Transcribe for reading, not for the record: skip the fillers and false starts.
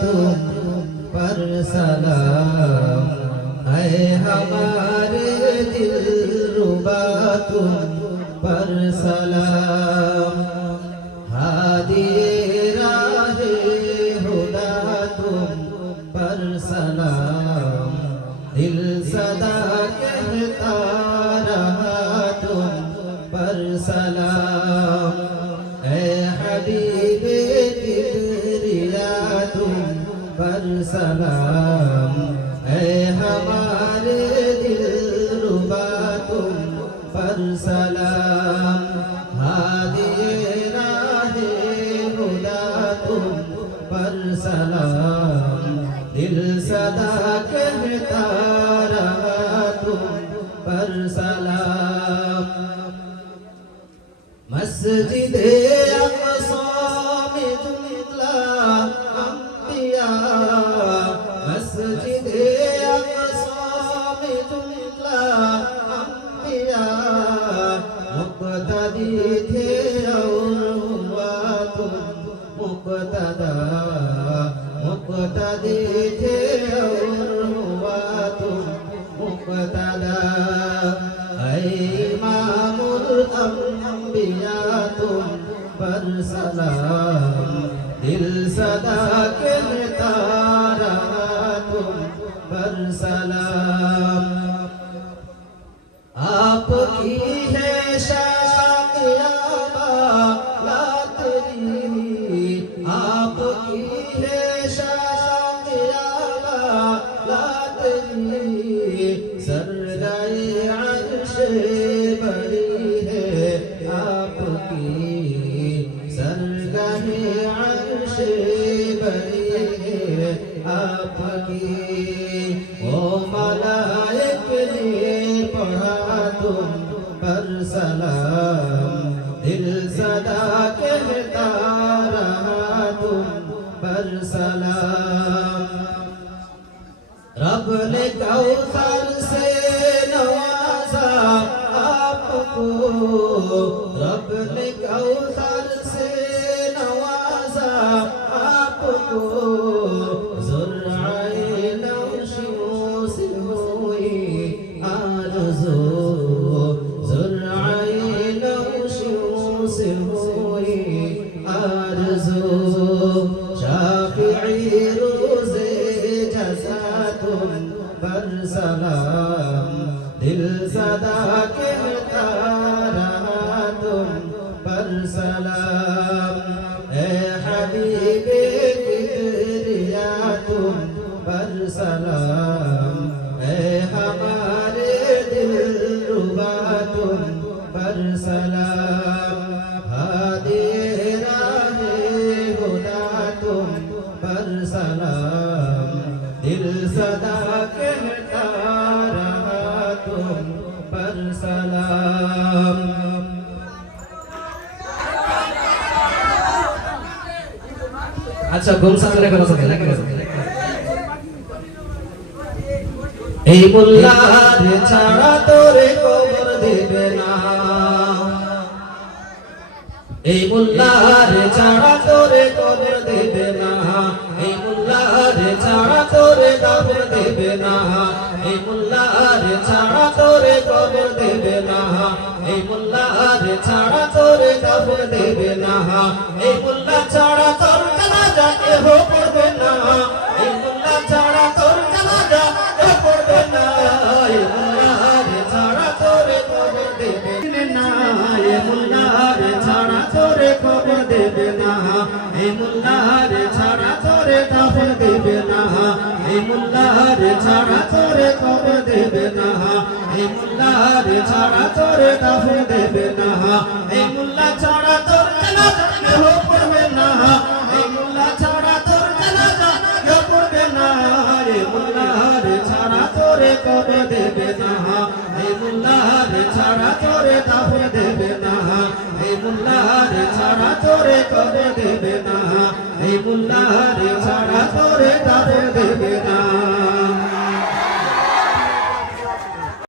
तुम पर सलाम है हमारे दिलरुबा तुम पर सलाम हादिए राहे हुदा तुम पर सलाम दिल सदा कहता रहा तुम पर सलाम ऐ हबीबे किबरिया तुम पर सलाम ऐ हमारे दिलरुबा तुम पर सलाम हादिए राहे हुदा तुम पर सलाम दिल सदा कहता रहा तुम पर सलाम मस्जिदे अक़सा में जुमला अंबिया मस्जिदे अक़सा में जुमला अंबिया मुक़तदी थे और हुआ तुम मुक़तदा मुक़तदी थे और हुआ तुम मुक़तदा इमामुल अंबिया तुम पर सलाम दिल सदा कहता रहा तुम पर सलाम आपकी है शाक़ियाबा लातरी आपकी है शाक़ियाबा लातरी सरदाए अर्श बड़ी है आपकी सरगाहे अर्श बड़ी है आपकी ओ मलाइक ने पढ़ा तुम पर सलाम दिल सदा कहता रहा तुम पर सलाम रब ने कौसर से नवाजा आपको रब ने कौसर से नवाजा आपको ज़ुर्राए नौशियों से हुई आरज़ू ज़ुर्राए नौशियों से हुई आरज़ू शाफ़िई रोज़े जज़ा तुम पर सलाम दिल सदा कहता रहा तुम पर सलाम ऐ हबीबे किबरिया तुम पर सलाम ऐ हमारे दिलरुबा तुम पर सलाम हादिए राहे हुदा तुम पर सलाम दिल सदा कहता रहा तुम पर सलाम अच्छा गुमसा करे करो सब लगे এই মোল্লার ছাড়া তোরে কবর দেবে না এই মোল্লার ছাড়া তোরে কবর দেবে না এই মোল্লার ছাড়া তোরে কবর দেবে না এই মোল্লার ছাড়া তোরে কবর দেবে না এই মোল্লার ছাড়া তোরে কবর দেবে না এই মোল্লা ছাড়া তোর জানাজা কেহ পড়বে না এই মোল্লা ছাড়া তোর জানাজা কেহ পড়বে না এই মোল্লার ছাড়া তোরে কবর দেবে না এই মোল্লার ছাড়া তোরে কবর দেবে না এই মোল্লার ছাড়া তোরে দাফন দেবে না এই মোল্লার ছাড়া তোরে কবর দেবে না এই মোল্লার ছাড়া তোরে দাফন দেবে না এই মোল্লা ছাড়া তোর জানাজা কেহ পড়বে না এই মোল্লা ছাড়া তোর জানাজা কেহ পড়বে না এই মোল্লার ছাড়া তোরে কবর দেবে না এই মোল্লার ছাড়া তোরে দাফন দেবে না এই মোল্লার ছাড়া তোরে কবর দেবে না এই মোল্লার ছাড়া তোরে দাফন দেবে না